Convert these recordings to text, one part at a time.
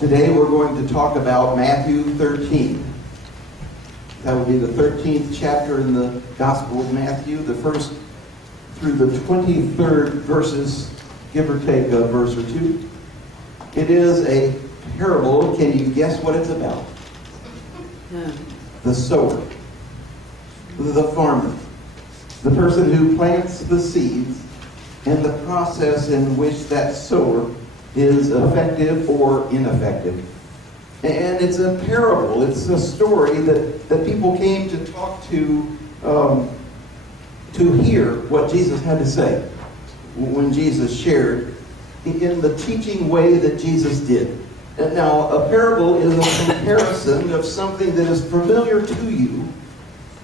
Today we're going to talk about Matthew 13. That will be the 13th chapter in the Gospel of Matthew, the first through the 23rd verses, give or take a verse or two. It is a parable. Can you guess what it's about? The sower, the farmer, the person who plants the seeds, and the process in which that sower is effective or ineffective. And it's a parable. It's a story that people came to talk to hear what Jesus had to say when Jesus shared in the teaching way that Jesus did. And now, a parable is a comparison of something that is familiar to you,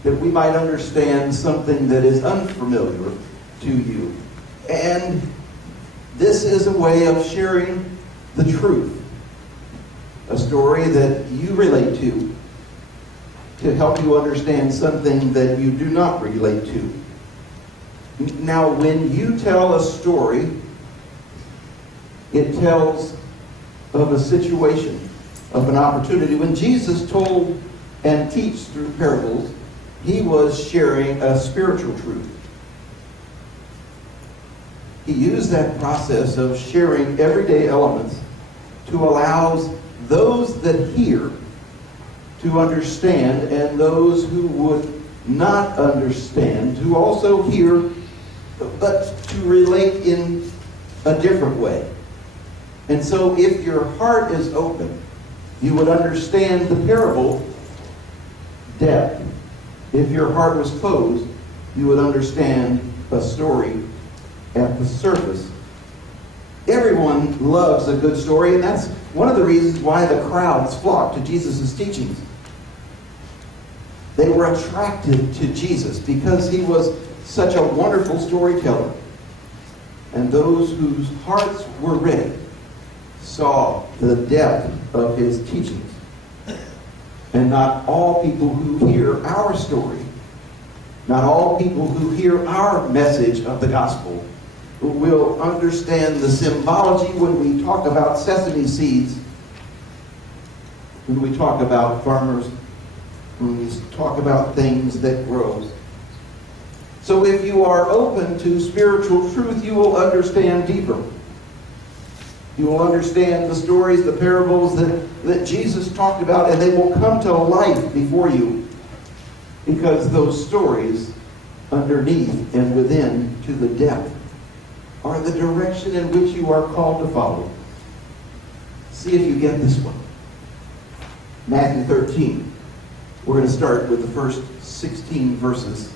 that we might understand something that is unfamiliar to you. And this is a way of sharing the truth, a story that you relate to help you understand something that you do not relate to. Now, when you tell a story, it tells of a situation, of an opportunity. When Jesus told and teach through parables, he was sharing a spiritual truth. He used that process of sharing everyday elements to allow those that hear to understand, and those who would not understand to also hear, but to relate in a different way. And so if your heart is open, you would understand the parable depth. If your heart was closed, you would understand a story at the surface. Everyone loves a good story, and that's one of the reasons why the crowds flocked to Jesus' teachings. They were attracted to Jesus because he was such a wonderful storyteller. And those whose hearts were ready saw the depth of his teachings. And not all people who hear our story, not all people who hear our message of the gospel will understand the symbology when we talk about sesame seeds, when we talk about farmers, when we talk about things that grow. So if you are open to spiritual truth, you will understand deeper. You will understand the stories, the parables that Jesus talked about, and they will come to life before you, because those stories underneath and within to the depth are the direction in which you are called to follow. See if you get this one. Matthew 13. We're going to start with the first 16 verses,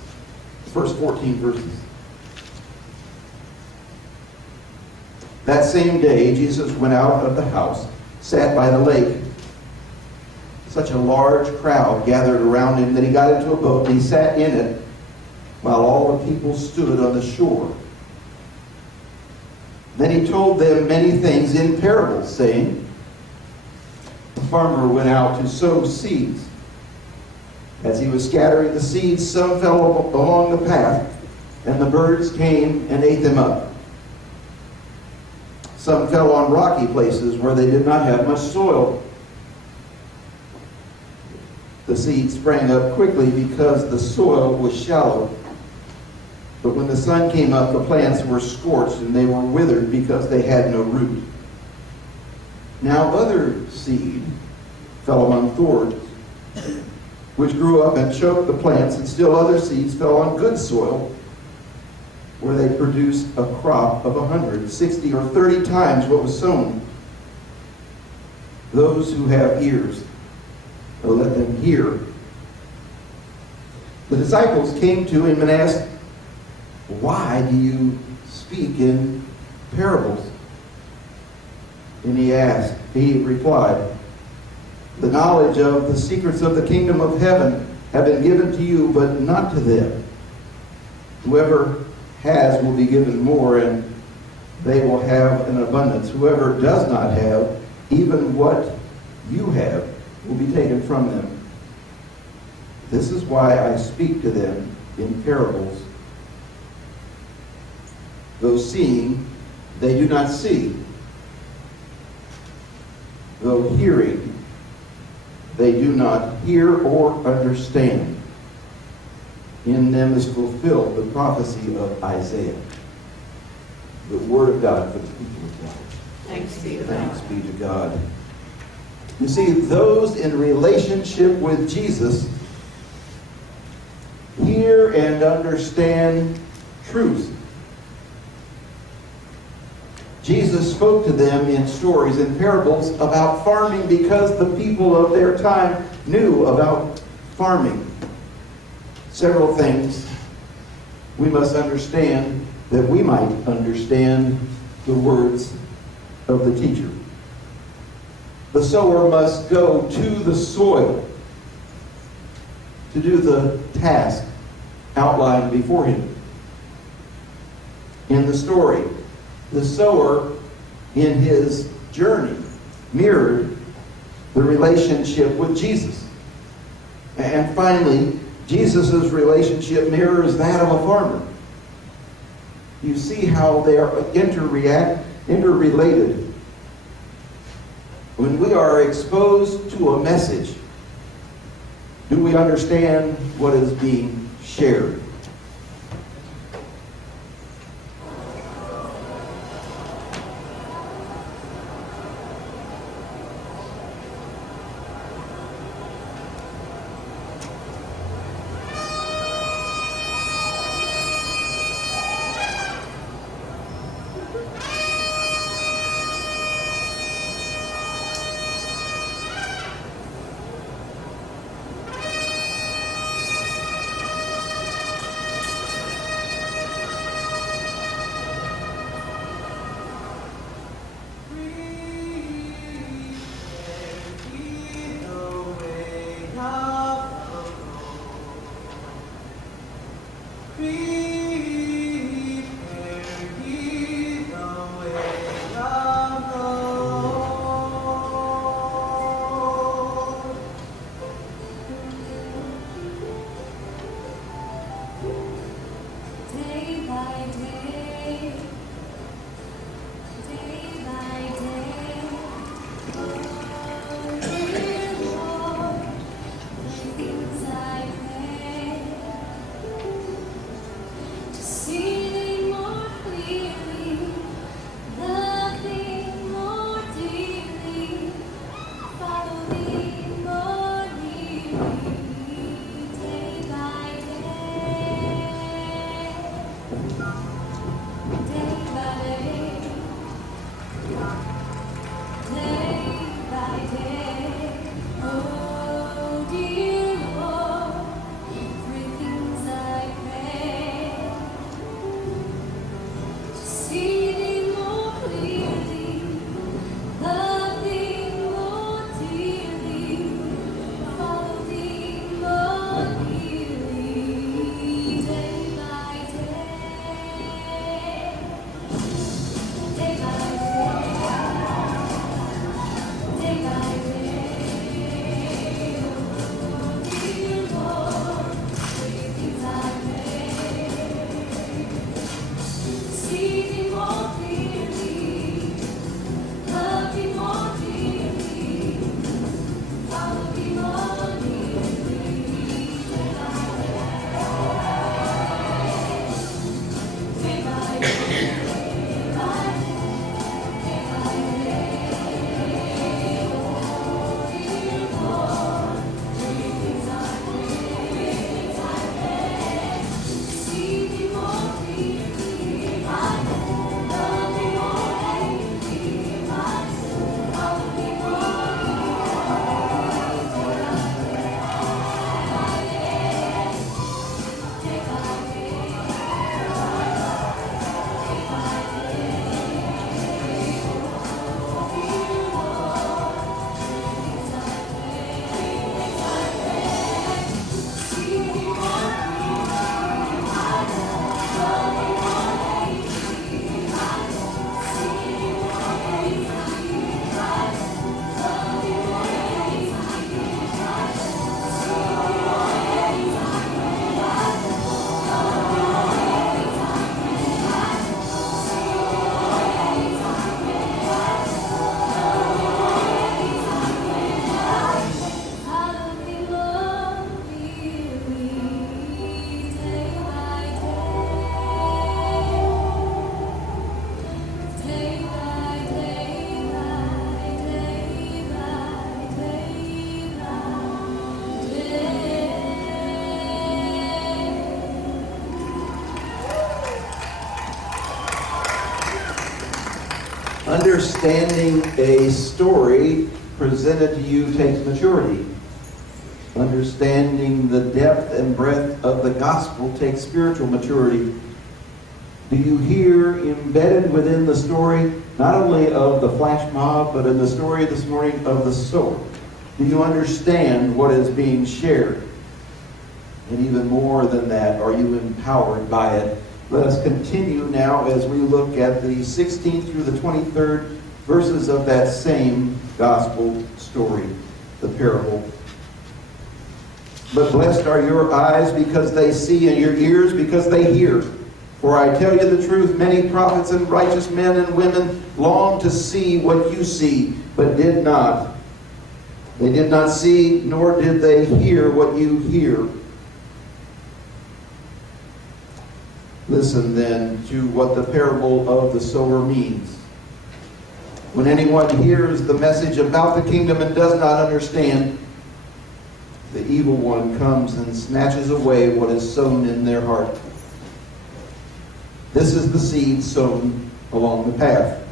first 14 verses. That same day, Jesus went out of the house, sat by the lake. Such a large crowd gathered around him that he got into a boat and he sat in it while all the people stood on the shore. Then he told them many things in parables, saying, a farmer went out to sow seeds. As he was scattering the seeds, some fell along the path, and the birds came and ate them up. Some fell on rocky places where they did not have much soil. The seed sprang up quickly because the soil was shallow. But when the sun came up, the plants were scorched and they were withered because they had no root. Now other seed fell among thorns, which grew up and choked the plants, and still other seeds fell on good soil, where they produced a crop of 100, 60, or 30 times what was sown. Those who have ears, let them hear. The disciples came to him and asked, why do you speak in parables? And he replied, the knowledge of the secrets of the kingdom of heaven have been given to you, but not to them. Whoever has will be given more, and they will have an abundance. Whoever does not have, even what you have, will be taken from them. This is why I speak to them in parables. Though seeing, they do not see. though hearing, they do not hear or understand. In them is fulfilled the prophecy of Isaiah. The word of God for the people of God. Thanks be to God. Thanks be to God. You see, those in relationship with Jesus hear and understand truth. Jesus spoke to them in stories and parables about farming because the people of their time knew about farming. Several things we must understand that we might understand the words of the teacher. The sower must go to the soil to do the task outlined before him. In the story, the sower in his journey mirrored the relationship with Jesus. And finally, Jesus' relationship mirrors that of a farmer. You see how they are interrelated. When we are exposed to a message, do we understand what is being shared? Day Understanding a story presented to you takes maturity. Understanding the depth and breadth of the gospel takes spiritual maturity. Do you hear embedded within the story, not only of the flash mob, but in the story this morning of the sower? Do you understand what is being shared? And even more than that, are you empowered by it? Let us continue now as we look at the 16th through the 23rd verses of that same gospel story, the parable. But blessed are your eyes because they see, and your ears because they hear. For I tell you the truth, many prophets and righteous men and women longed to see what you see, but did not. They did not see, nor did they hear what you hear. Listen then to what the parable of the sower means. When anyone hears the message about the kingdom and does not understand, the evil one comes and snatches away what is sown in their heart. This is the seed sown along the path.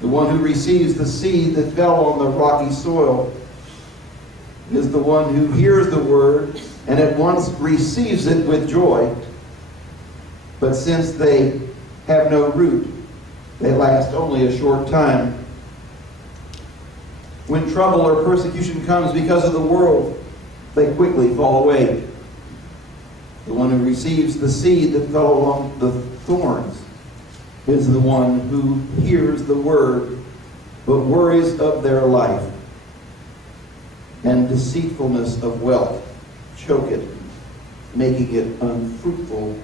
The one who receives the seed that fell on the rocky soil is the one who hears the word and at once receives it with joy. But since they have no root, they last only a short time. When trouble or persecution comes because of the world, they quickly fall away. The one who receives the seed that fell along the thorns is the one who hears the word, but worries of their life and deceitfulness of wealth choke it, making it unfruitful.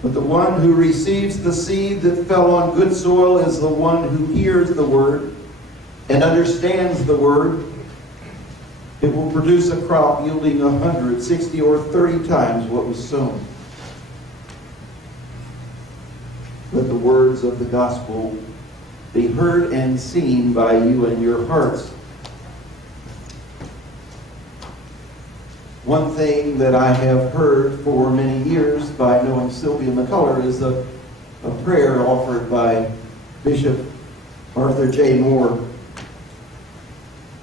But the one who receives the seed that fell on good soil is the one who hears the word and understands the word. It will produce a crop yielding 100, 60, or 30 times what was sown. Let the words of the gospel be heard and seen by you in your hearts. One thing that I have heard for many years by knowing Sylvia McCullough is a prayer offered by Bishop Arthur J. Moore.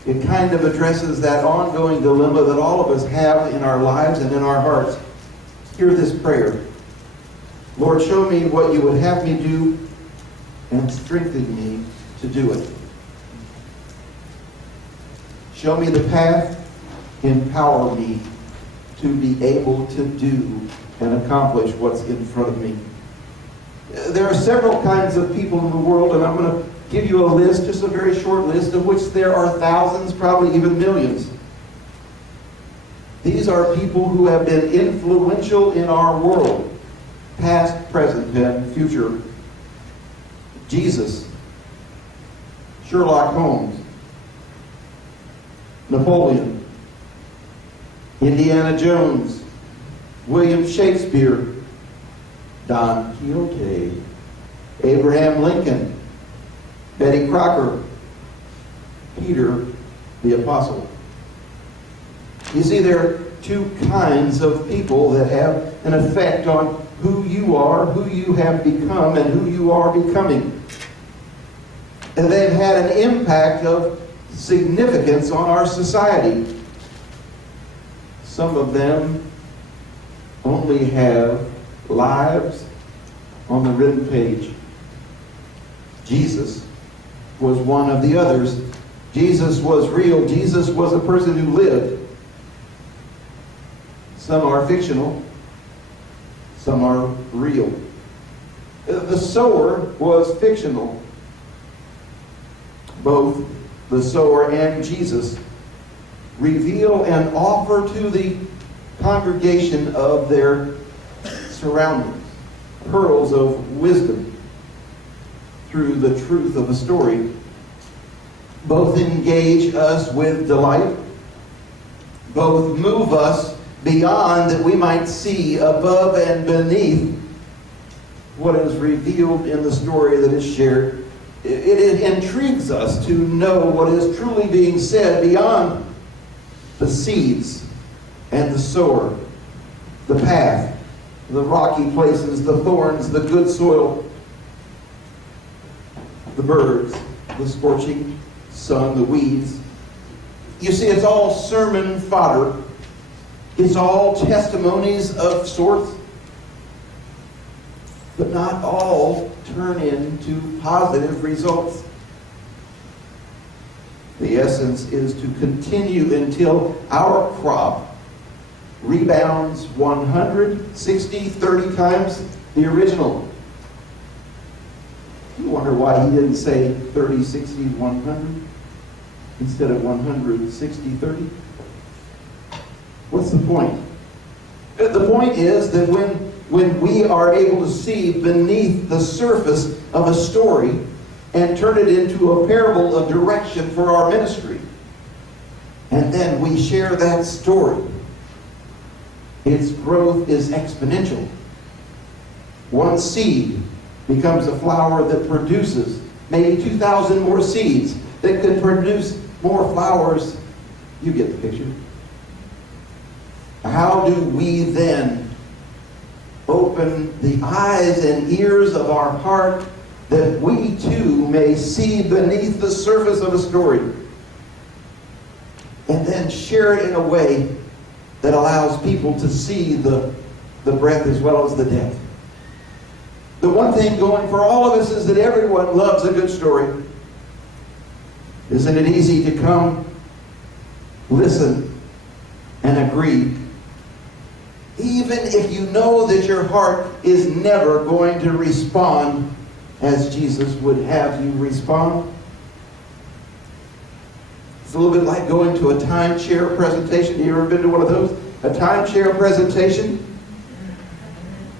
It kind of addresses that ongoing dilemma that all of us have in our lives and in our hearts. Hear this prayer. Lord, show me what you would have me do and strengthen me to do it. Show me the path, empower me to be able to do and accomplish what's in front of me. There are several kinds of people in the world, and I'm going to give you a list, just a very short list, of which there are thousands, probably even millions. These are people who have been influential in our world, past, present, and future. Jesus, Sherlock Holmes, Napoleon, Indiana Jones, William Shakespeare, Don Quixote, Abraham Lincoln, Betty Crocker, Peter the Apostle. You see, there are two kinds of people that have an effect on who you are, who you have become, and who you are becoming. And they've had an impact of significance on our society. Some of them only have lives on the written page. Jesus was one of the others. Jesus was real. Jesus was a person who lived. Some are fictional. Some are real. The sower was fictional. Both the sower and Jesus reveal and offer to the congregation of their surroundings pearls of wisdom through the truth of a story. Both engage us with delight. Both move us beyond that we might see above and beneath what is revealed in the story that is shared. It intrigues us to know what is truly being said beyond the seeds and the sower, the path, the rocky places, the thorns, the good soil. the birds, the scorching sun, the weeds. You see, it's all sermon fodder. It's all testimonies of sorts. But not all turn into positive results. The essence is to continue until our crop rebounds 160, 30 times the original. You wonder why he didn't say 30, 60, 100 instead of 160, 30? What's the point? The point is that when we are able to see beneath the surface of a story and turn it into a parable of direction for our ministry, and then we share that story, its growth is exponential. One seed becomes a flower that produces maybe 2,000 more seeds that could produce more flowers. You get the picture. How do we then open the eyes and ears of our heart that we too may see beneath the surface of a story, and then share it in a way that allows people to see the breadth as well as the depth? The one thing going for all of us is that everyone loves a good story. Isn't it easy to come, listen, and agree, even if you know that your heart is never going to respond as Jesus would have you respond? It's a little bit like going to a timeshare presentation. Have you ever been to one of those? A timeshare presentation,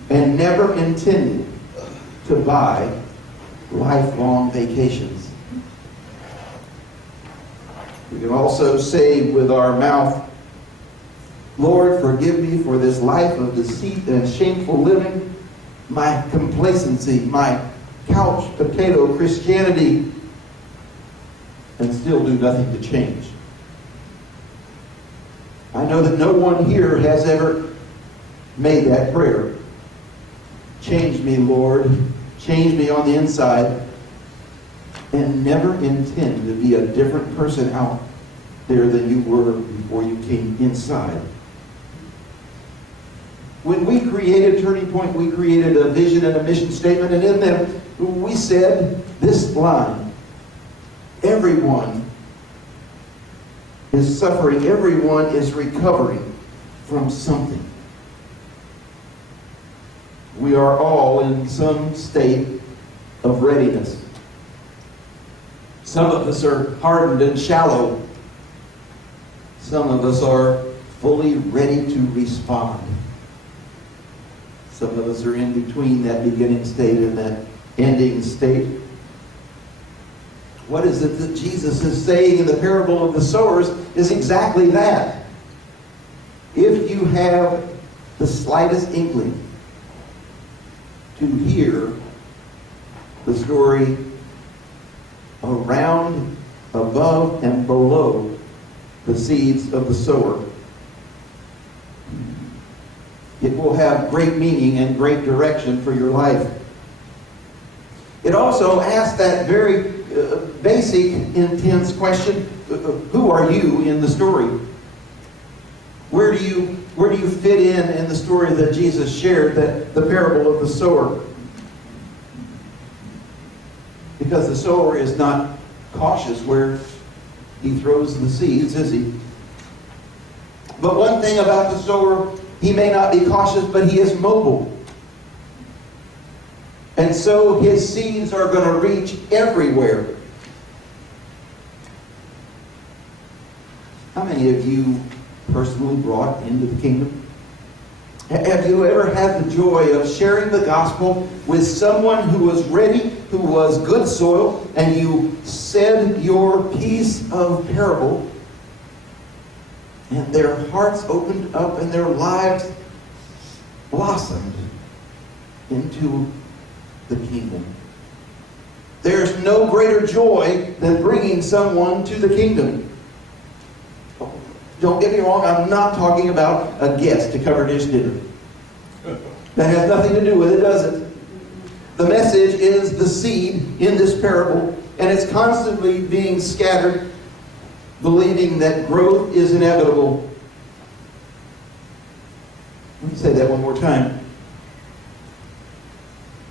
and never intended to buy lifelong vacations. We can also say with our mouth, Lord, forgive me for this life of deceit and shameful living, my complacency, my couch potato Christianity, and still do nothing to change. I know that no one here has ever made that prayer. Change me, Lord. Change me on the inside. And never intend to be a different person out there than you were before you came inside. When we created Turning Point, we created a vision and a mission statement, and in them we said this line: everyone is suffering, everyone is recovering from something. We are all in some state of readiness. Some of us are hardened and shallow. Some of us are fully ready to respond. Some of us are in between that beginning state and that ending state. What is it that Jesus is saying in the parable of the sowers is exactly that. If you have the slightest inkling to hear the story around, above, and below the seeds of the sower, it will have great meaning and great direction for your life. It also asks that very basic, intense question: who are you in the story? Where do you fit in the story that Jesus shared, that the parable of the sower? Because the sower is not cautious where he throws the seeds, is he? But one thing about the sower, he may not be cautious, but he is mobile. And so his seeds are going to reach everywhere. How many of you personally brought into the kingdom? Have you ever had the joy of sharing the gospel with someone who was ready, who was good soil, and you said your piece of parable, and their hearts opened up and their lives blossomed into the kingdom? There's no greater joy than bringing someone to the kingdom. Don't get me wrong, I'm not talking about a guest to cover dish dinner. That has nothing to do with it, does it? The message is the seed in this parable, and it's constantly being scattered, believing that growth is inevitable. Let me say that one more time.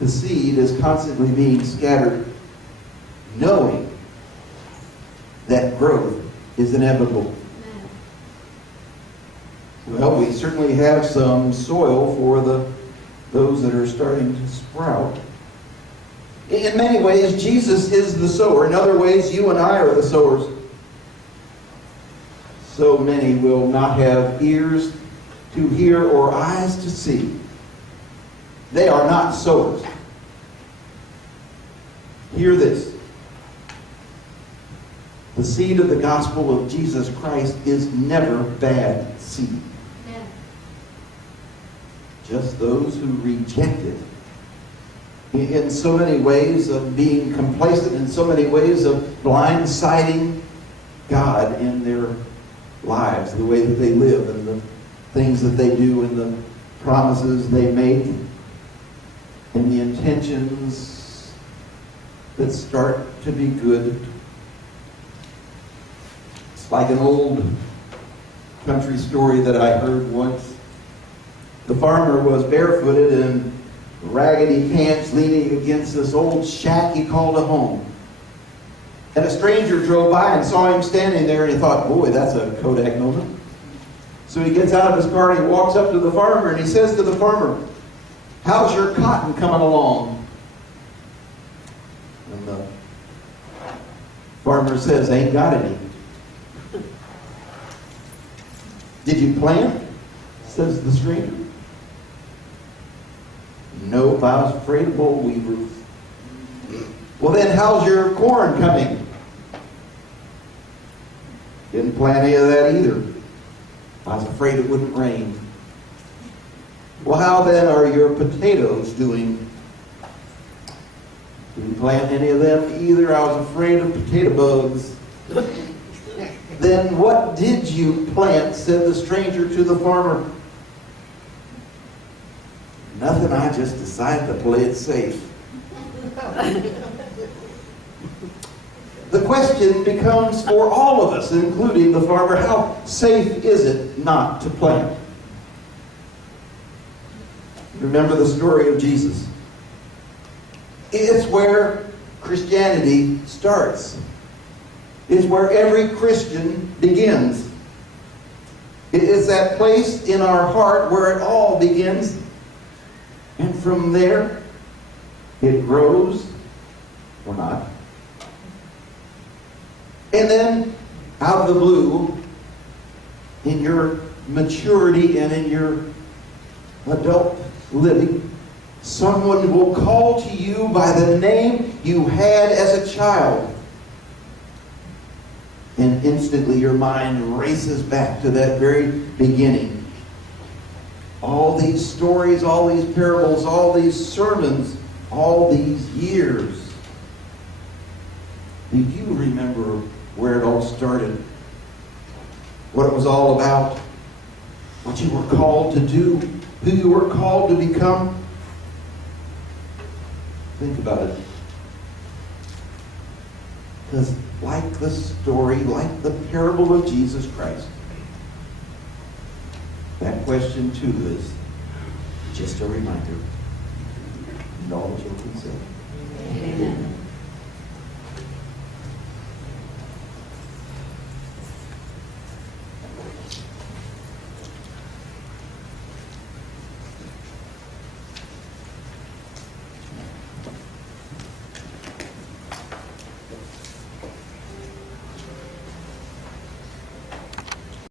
The seed is constantly being scattered, knowing that growth is inevitable. Well, we certainly have some soil for those that are starting to sprout. In many ways, Jesus is the sower. In other ways, you and I are the sowers. So many will not have ears to hear or eyes to see. They are not sowers. Hear this. The seed of the gospel of Jesus Christ is never bad seed. Amen. Just those who reject it in so many ways of being complacent, in so many ways of blindsiding God in their lives, the way that they live and the things that they do and the promises they make and the intentions that start to be good. It's like an old country story that I heard once. The farmer was barefooted and raggedy pants leaning against this old shack he called a home. And a stranger drove by and saw him standing there, and he thought, boy, that's a Kodak moment. So he gets out of his car and he walks up to the farmer and he says to the farmer, "How's your cotton coming along?" And the farmer says, "Ain't got any." "Did you plant?" says the stranger. "Nope, I was afraid of boll weevils." "Well then, how's your corn coming?" "Didn't plant any of that either. I was afraid it wouldn't rain." "Well, how then are your potatoes doing?" "Didn't plant any of them either. I was afraid of potato bugs." "Then what did you plant?" said the stranger to the farmer. "Nothing, I just decided to play it safe." The question becomes for all of us, including the farmer, how safe is it not to plant? Remember the story of Jesus. It's where Christianity starts. It's where every Christian begins. It is that place in our heart where it all begins. And from there, it grows or not. And then, out of the blue, in your maturity and in your adult living, someone will call to you by the name you had as a child. And instantly your mind races back to that very beginning. All these stories, all these parables, all these sermons, all these years. Do you remember where it all started? What it was all about? What you were called to do? Who you were called to become? Think about it. Because like the story, like the parable of Jesus Christ, that question too is just a reminder. And all children say, Amen.